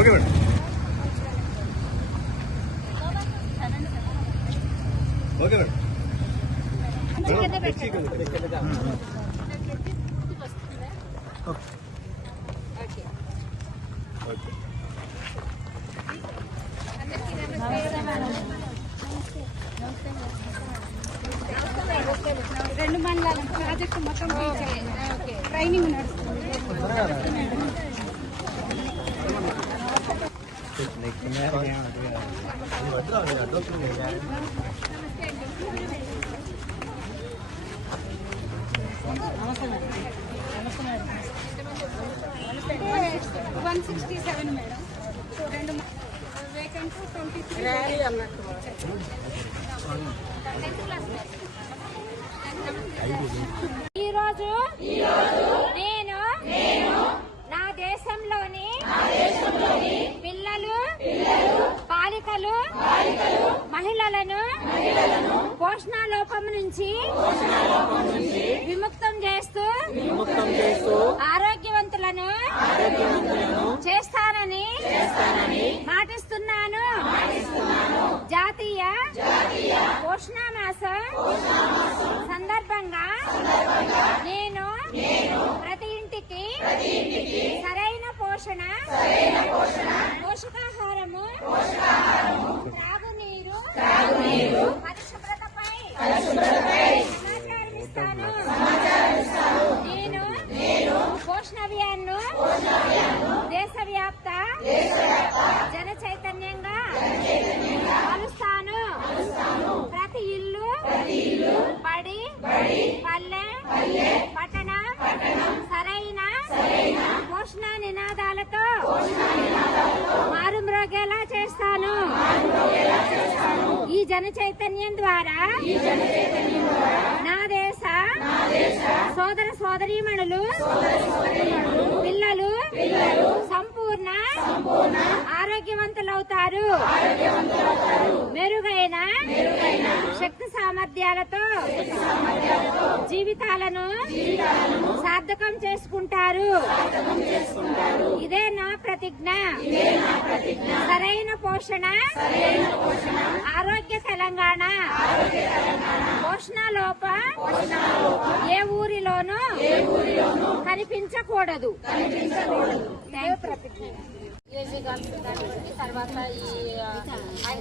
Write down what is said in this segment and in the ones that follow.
Okay madam. Okay madam. రెండు మండలాల project మొత్తం ట్రైనింగ్ నడుస్తుంది. అంటే 167 మేడం. సో రెండు వేకెన్సీ 23 అన్నట్టు. ఈరోజు నేను నా దేశంలోని పిల్లలు బాలికలు మహిళలను పోషణలోపం నుంచి విముక్తం చేస్తూ ఆరోగ్యవంతులను చేస్తానని మాటిస్తున్నాను. జాతీయ పోషణ మాసం సందర్భంగా నేను ప్రతి ఇంటికి సరైన పోషణ, పోషకాహారము, త్రాగునీరు, పరిశుభ్రతపై సమాచారం ఇస్తాను. నేను పోషణ అభియాన్ ను దేశవ్యాప్త జన చైతన్యంగా మారుస్తాను. ప్రతి ఇల్లు, బడి, పల్లె, పట్టణం సరైన పోషణ నినాదాలతో మారుమ్రోగేలా చేస్తాను. ఈ జన చైతన్యం ద్వారా నా దేశ సోదర సోదరీమణులు పిల్లలు సంపూర్ణ ఆరోగ్యవంతులవుతారు. మెరుగైన శక్తి సామర్థ్యాలతో జీవితాలను సార్థకం చేసుకుంటారు. ఇదే నా ప్రతిజ్ఞ. సరైన పోషణ, ఆరోగ్య తెలంగాణ. పోషణ లోపం ఏ ఊరిలోనూ కనిపించకూడదు. ప్రతిజ్ఞ. తర్వాత ఈ ఆయన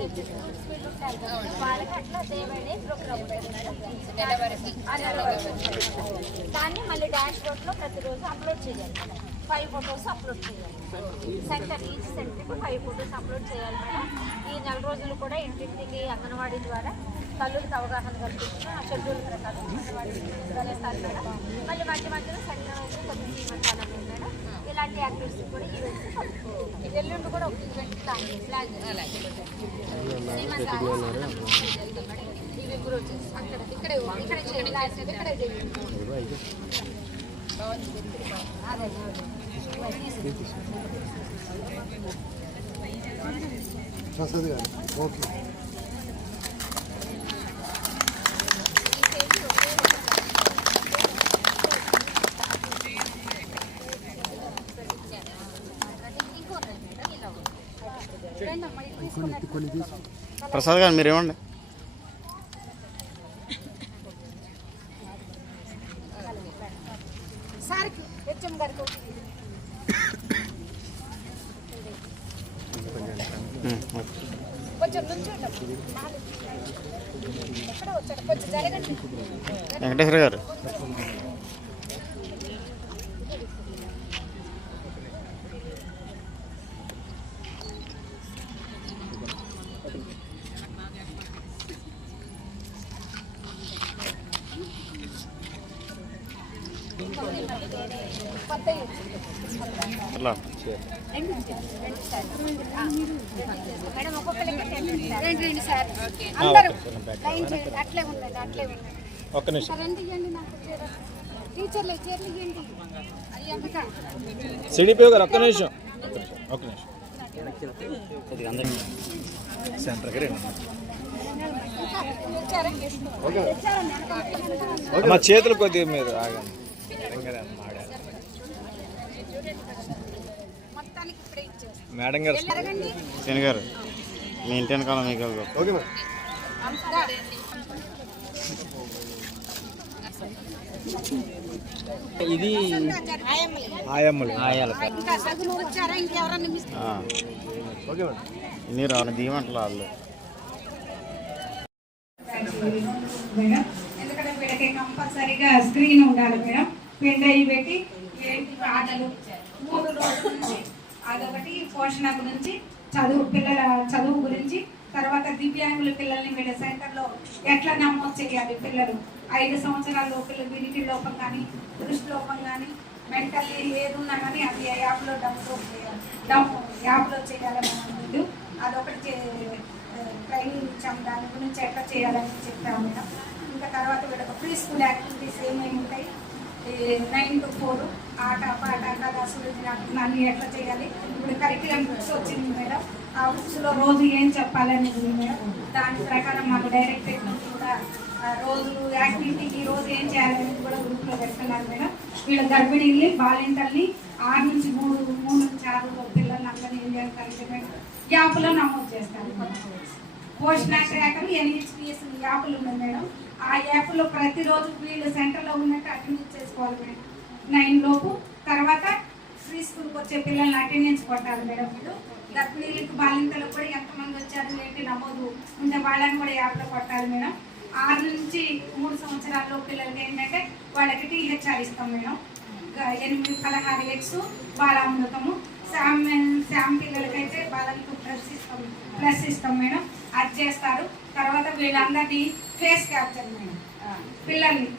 వాళ్ళకి అట్లా దేవడే ప్రోగ్రామ్ దాన్ని మళ్ళీ డాష్ బోర్డ్ లో ప్రతిరోజు అప్లోడ్ చేయాలి. 5 ఫొటోస్ అప్లోడ్ చేయాలి. సెంటర్ ఈచ్ సెంటర్కి 5 ఫొటోస్ అప్లోడ్ చేయాలి మేడం. ఈ 4 రోజులు కూడా ఇంటింటికి అంగన్వాడీ ద్వారా తల్లులకు అవగాహన కల్పిస్తున్న ఆ షెడ్యూల్ ప్రకారం అంగన్వాడీ గణేస్తారు మేడం. మళ్ళీ మధ్యలో సెంటర్ కొన్ని శ్రీమంతాలు మేడం. ఇలాంటి యాక్టివిటీస్ కూడా ఈవెంట్స్ ఎల్లుండి కూడా ఒక ఈవెంట్ ప్లాన్ ఇవి గురించి అక్కడ ఇక్కడే ఓకే. ప్రసాద్ గారు మీరు ఏమండి? వెంకటేశ్వర గారు మేడం ఒక్కొక్కరికి రెండు సార్ అందరూ లైన్ చేయండి. అట్లే ఉండండి. ఒక్క నిమిషం టీచర్లు చీరలు ఇవ్వండి. సిడిపి గారు ఒక్క నిమిషం. మా చేతులు కొద్దిగా మీరు ఆగండి. మొత్తానికి ఇప్పుడే ఇచ్చేస్తాం. మేడం గారు వెళ్ళరగండి. శని గారు మీ ఇంటి వెనకాల మీకు ఓకే మేడం. ఇది ఆయమ్మలు ఇంకా సగులు వచ్చారా ఇంకెవరన్నా మిస్ ఓకే మేడం. ఇన్ని రావాలి దీవంటలు వాళ్ళు మేడం, ఎందుకంటే వీళ్ళకి కంపల్సరీగా స్క్రీన్ ఉండాలి మేడం. పెన్ డ్రైవ్ పెట్టి ఏంటి ఆటలు 3 రోజుల నుంచి అదొకటి పోషణ గురించి పిల్లల చదువు గురించి, తర్వాత దివ్యాంగుల పిల్లల్ని వీళ్ళ సెంటర్లో ఎట్లా నమోదు చేయాలి. పిల్లలు 5 సంవత్సరాల లోపల వినికిడి లోపం కానీ దృష్టి లోపం కానీ మెంటల్లీ ఏది ఉన్నా కానీ అది యాప్లో యాప్లో చేయాలి మనం ముందు. అదొకటి ట్రైనింగ్ ఇచ్చాము, దాని గురించి ఎట్లా చేయాలని చెప్తాము మేడం. ఇంకా తర్వాత వీళ్ళకి ప్రీ స్కూల్ యాక్టివిటీస్ ఏమేమి ఉంటాయి, 9 to 4 ఆట పాట కథాసులు అన్నీ ఎట్లా చేయాలి. ఇప్పుడు కరిక్యులం బుక్స్ వచ్చింది మేడం. ఆ బుక్స్లో రోజు ఏం చెప్పాలనేది మేడం. దాని ప్రకారం మాకు డైరెక్టర్ కూడా రోజు యాక్టివిటీకి ఈ రోజు ఏం చేయాలనేది కూడా గ్రూప్లో పెడుతున్నారు మేడం. వీళ్ళ గర్భిణీల్ని బాలింతల్ని 6 నుంచి 3 నుంచి 6 పిల్లల్ని అందరినీ ఏం చేస్తారు మేడం యాప్లో నమోదు చేస్తారు. పోషణ ట్రాకర్ NHPS యాప్లు ఉన్నాయి మేడం. ఆ యాప్లో ప్రతిరోజు వీళ్ళు సెంటర్లో ఉన్నట్టు అటెండెన్స్ చేసుకోవాలి మేడం 9 లోపు. తర్వాత ప్రీ స్కూల్కి వచ్చే పిల్లల్ని అటెండెన్స్ కొట్టాలి మేడం. వీళ్ళు గర్భిణీలకు బాలింతలకు కూడా ఎంతమంది వచ్చారు ఏంటి నమోదు ఉంటే వాళ్ళని కూడా యాప్లో కొట్టాలి మేడం. 6 నుంచి 3 సంవత్సరాల్లో పిల్లలకి ఏంటంటే వాళ్ళకి THR ఇస్తాం మేడం. 8-16 బాలామృతము. శామ్ పిల్లలకైతే బాలలకు ప్లస్ ఇస్తాం మేడం. అది చేస్తారు. తర్వాత వీళ్ళందరినీ ఫేస్ క్యాప్చర్ మేడం. పిల్లల్ని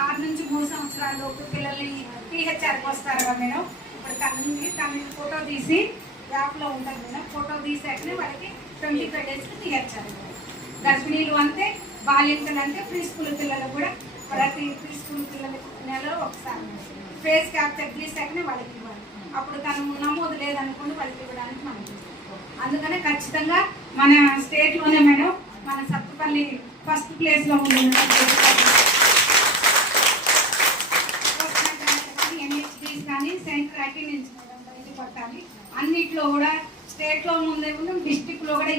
6 నుంచి 3 సంవత్సరాల లోపు పిల్లల్ని THRకి వస్తారు కదా మేడం. ఇప్పుడు తనని ఫోటో తీసి యాప్లో ఉంటుంది మేడం. ఫోటో తీసాకనే వాళ్ళకి 25 డేస్కి THR. గర్భిణీలు అంతే, బాలింతలు అంటే ప్రీ స్కూల్ పిల్లలు కూడా ప్రతి ప్రీ స్కూల్ పిల్లలకి నెలలో ఒకసారి ఫేస్ క్యాప్చర్ తీసాకనే వాళ్ళకి ఇవ్వాలి. అప్పుడు తను నమోదు లేదనుకోండి వాళ్ళకి ఇవ్వడానికి మనం అందుకనే ఖచ్చితంగా మన స్టేట్లోనే మేడం మన సత్తుపల్లి ఫస్ట్ ప్లేస్లో ఉంది. NHDs కానీ సెంటర్ అటెండెన్స్ మేడం బయట కొట్టాలి. అన్నిట్లో కూడా స్టేట్లో ముందే ఉన్నాం, డిస్టిక్లో కూడా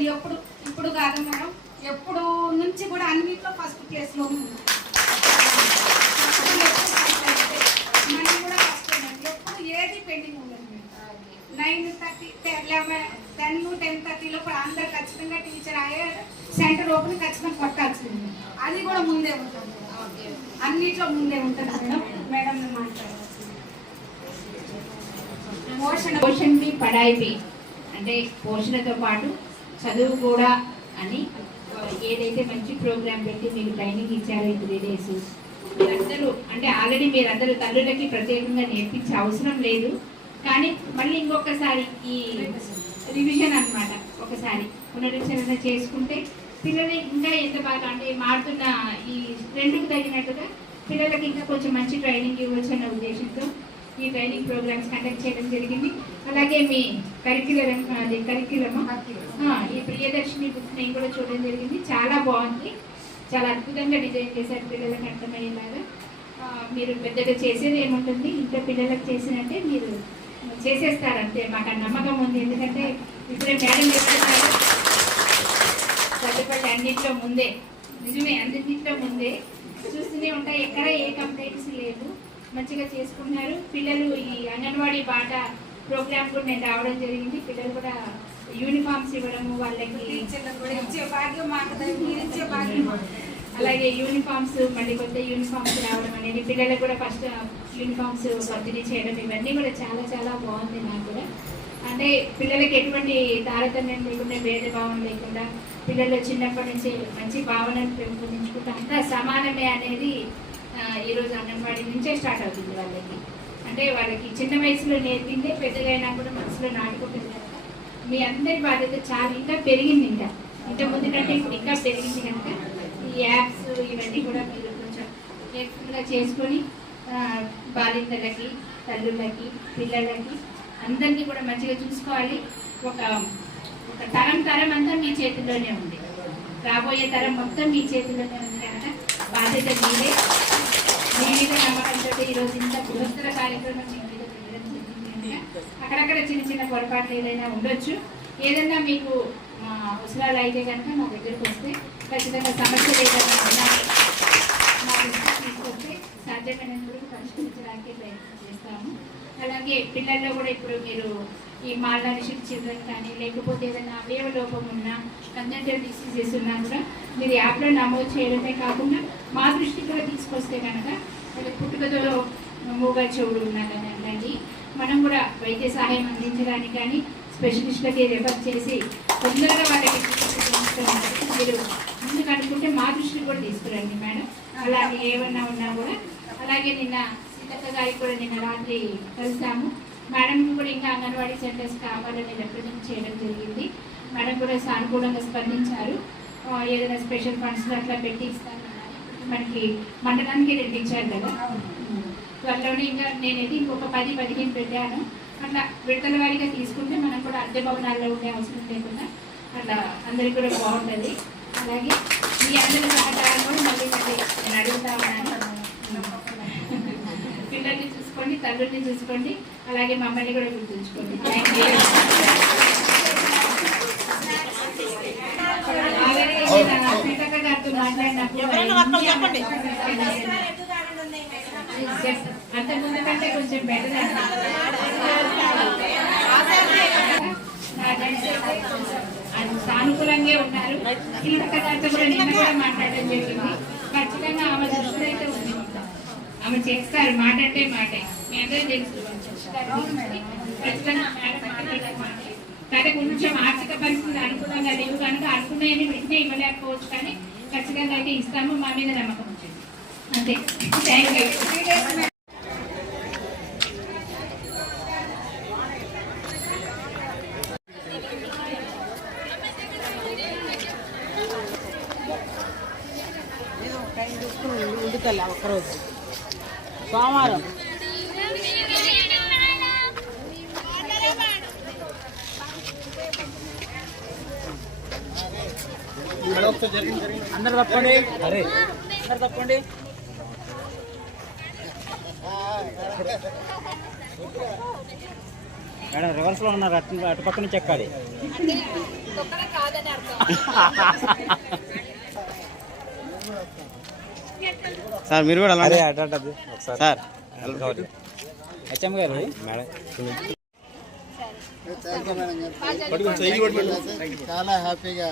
ఇప్పుడు కాదు మేడం, ఎప్పుడు నుంచి కూడా అన్నిట్లో ఫస్ట్ ప్లేస్లో ఉంది. మనం కూడా ఫస్ట్ ఎప్పుడు ఏది పెండింగ్ ఉండదు. 9:30, 11, 10, 10:30 లోపల అందరు ఖచ్చితంగా టీచర్ అయ్యే సెంటర్ ఓపెన్ ఖచ్చితంగా కొట్టాల్సింది. అది కూడా ముందే ఉంటుంది, అన్నిట్లో ముందే ఉంటుంది మేడం. మేడం మాట్లాడాల్సింది పోషణకి పడాయి అంటే పోషణతో పాటు చదువు కూడా అని ఏదైతే మంచి ప్రోగ్రామ్ పెట్టి మీకు ట్రైనింగ్ ఇచ్చారో 3 days మీరందరూ అంటే ఆల్రెడీ మీరందరూ తల్లులకి ప్రత్యేకంగా నేర్పించే అవసరం లేదు. కానీ మళ్ళీ ఇంకొకసారి ఈ రివిజన్ అన్నమాట, ఒకసారి పునరుచ్చరణ చేసుకుంటే పిల్లలు ఇంకా ఎంత బాగా అంటే మారుతున్న ఈ ట్రెండ్కి తగినట్టుగా పిల్లలకి ఇంకా కొంచెం మంచి ట్రైనింగ్ ఇవ్వచ్చు అన్న ఉద్దేశంతో ఈ ట్రైనింగ్ ప్రోగ్రామ్స్ కండక్ట్ చేయడం జరిగింది. అలాగే మీ కరిక్యులమ్ ఈ ప్రియదర్శిని బుక్ నేను కూడా చూడడం జరిగింది. చాలా బాగుంది, చాలా అద్భుతంగా డిజైన్ చేశారు పిల్లలకు అర్థమయ్యేలాగా. మీరు పెద్దగా చేసేది ఏముంటుంది, ఇంట్లో పిల్లలకు చేసినట్టే మీరు చేసేస్తారు అంతే. మాకు ఆ నమ్మకం ఉంది. ఎందుకంటే ఇప్పుడే మేడం చెప్తున్నారు చదువుపల్లి అన్నింటిలో ముందే, నిజమే అన్నింటిలో ముందే చూస్తూనే ఉంటాయి, ఎక్కడ ఏ కంప్లైంట్స్ లేదు, మంచిగా చేసుకుంటున్నారు పిల్లలు. ఈ అంగన్వాడీ బాట ప్రోగ్రామ్ కూడా నేను రావడం జరిగింది. పిల్లలు కూడా యూనిఫామ్స్ ఇవ్వడము, వాళ్ళకి అలాగే యూనిఫామ్స్ మళ్ళీ కొత్త యూనిఫామ్స్ రావడం అనేది, పిల్లలకు కూడా ఫస్ట్ యూనిఫామ్స్ పంపిణీ చేయడం, ఇవన్నీ కూడా చాలా చాలా బాగుంది. నాకు కూడా అంటే పిల్లలకి ఎటువంటి తారతమ్యం లేకుండా, భేదభావం లేకుండా పిల్లలు చిన్నప్పటి నుంచి మంచి భావనను పెంపొందించుకుంటూ అంతా సమానమే అనేది ఈరోజు అంగన్వాడీ నుంచే స్టార్ట్ అవుతుంది వాళ్ళకి. అంటే వాళ్ళకి చిన్న వయసులో నేర్పిందే పెద్దగా అయినా కూడా మనసులో నాటుకుంటుంది కనుక మీ అందరి బాధ్యత చాలా ఇంకా పెరిగింది. ఇంత ముందు కంటే ఇప్పుడు ఇంకా పెరిగింది కనుక ఈ యాప్స్ ఇవన్నీ కూడా మీరు కొంచెం కేర్ఫుల్గా చేసుకొని బాలింతలకి, తల్లులకి, పిల్లలకి అందరినీ కూడా మంచిగా చూసుకోవాలి. ఒక తరం అంతా మీ చేతుల్లోనే ఉంది, రాబోయే తరం మొత్తం మీ చేతుల్లోనే ఉంది కనుక బాధ్యత మీదే. మీ మీద నమ్మకంతో ఈరోజు ఇంత బృహత్తర కార్యక్రమం మీ మీద పెట్టడం జరిగింది కనుక అక్కడక్కడ చిన్న చిన్న పొరపాట్లు ఏదైనా ఉండొచ్చు. ఏదైనా మీకు అవసరాలు అయితే కనుక మా దగ్గరకు వస్తే ఖచ్చితంగా సమస్యలు ఏదైనా ఉన్నా మా దృష్టికి తీసుకొస్తే సాధ్యమైనందుకు పరిష్కరించడానికి ప్రయత్నం చేస్తాము. అలాగే పిల్లల్లో కూడా ఇప్పుడు మీరు ఈ మాల్నరిషన్ చిల్డ్రన్ కానీ లేకపోతే ఏదైనా అవయవ లోపం ఉన్నా కంజెంటల్ డిసీజెస్ ఉన్నా కూడా మీరు యాప్లో నమోదు చేయడమే కాకుండా మా దృష్టికి కూడా తీసుకొస్తే కనుక పుట్టుకతో మూగ చెవుడు ఉన్నా కానీ మనం కూడా వైద్య సహాయం అందించడానికి కానీ స్పెషలిస్ట్లకి రెఫర్ చేసి తొందరగా వాళ్ళకి మీరు ముందుకు అనుకుంటే మా దృష్టికి కూడా తీసుకురండి మేడం. అలాగే ఏమన్నా ఉన్నా కూడా. అలాగే నిన్న సీతక్క గారికి కూడా నిన్న రాత్రి కలిసాము. మేడం కూడా ఇంకా అంగన్వాడీ సెంటర్స్ కావాలని రిప్రజెంట్ చేయడం జరిగింది. మేడం కూడా సానుకూలంగా స్పందించారు. ఏదైనా స్పెషల్ ఫండ్స్ అట్లా పెట్టి ఇస్తానన్నారు. మనకి మండలానికి 2 ఇచ్చారు కదా, త్వరలోనే ఇంకా నేనైతే ఇంకొక 10-15 పెట్టాను. అట్లా విడతల వారీగా తీసుకుంటే మనం కూడా అద్దె భవనాల్లో ఉండే అవసరం లేకుండా అట్లా అందరికీ కూడా బాగుంటుంది. అలాగే మీ అందరి సహకారం కూడా మళ్ళీ నేను అడుగుతా ఉన్నాను. పిల్లల్ని చూసుకోండి, తల్లుల్ని చూసుకోండి, అలాగే మమ్మల్ని కూడా గుర్తుంచుకోండి. సీతక్క గారితో మాట్లాడినప్పుడు అంతకుముందు కంటే కొంచెం బెటర్ సానుకూలంగా ఉన్నారు. సీతక్క గారితో కూడా నిన్న కూడా మాట్లాడడం జరిగింది. ఖచ్చితంగా ఆమె దృష్టి అయితే ఉంది. ఆమె చేస్తారు, మాట అంటే మాటే. మీ అందరూ తెలుసు ఖచ్చితంగా మాటే. కానీ కొంచెం ఆర్థిక పరిస్థితులు అనుకూలంగా లేవు కనుక అనుకున్నాయని వెంటనే ఇవ్వలేకపోవచ్చు, కానీ ఖచ్చితంగా అయితే ఇస్తాము. మా మీద నమ్మకం వచ్చింది అంతే. Thank you. ఉండుతలే ఒక్కరోజు సోమవారం అందరు తప్పండి. అరే అందరు తప్పండి. మేడం రివర్స్ లో ఉన్నారు, అటు పక్క నుంచి ఎక్కాలి. సార్ మీరు కూడా అలాగే సార్ హెచ్ఎం గారు మేడం చాలా హ్యాపీగా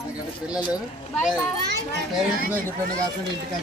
ఎందుకంటే పిల్లలు పేరెంట్స్ మీద డిపెండ్ కాకుండా ఇంటికి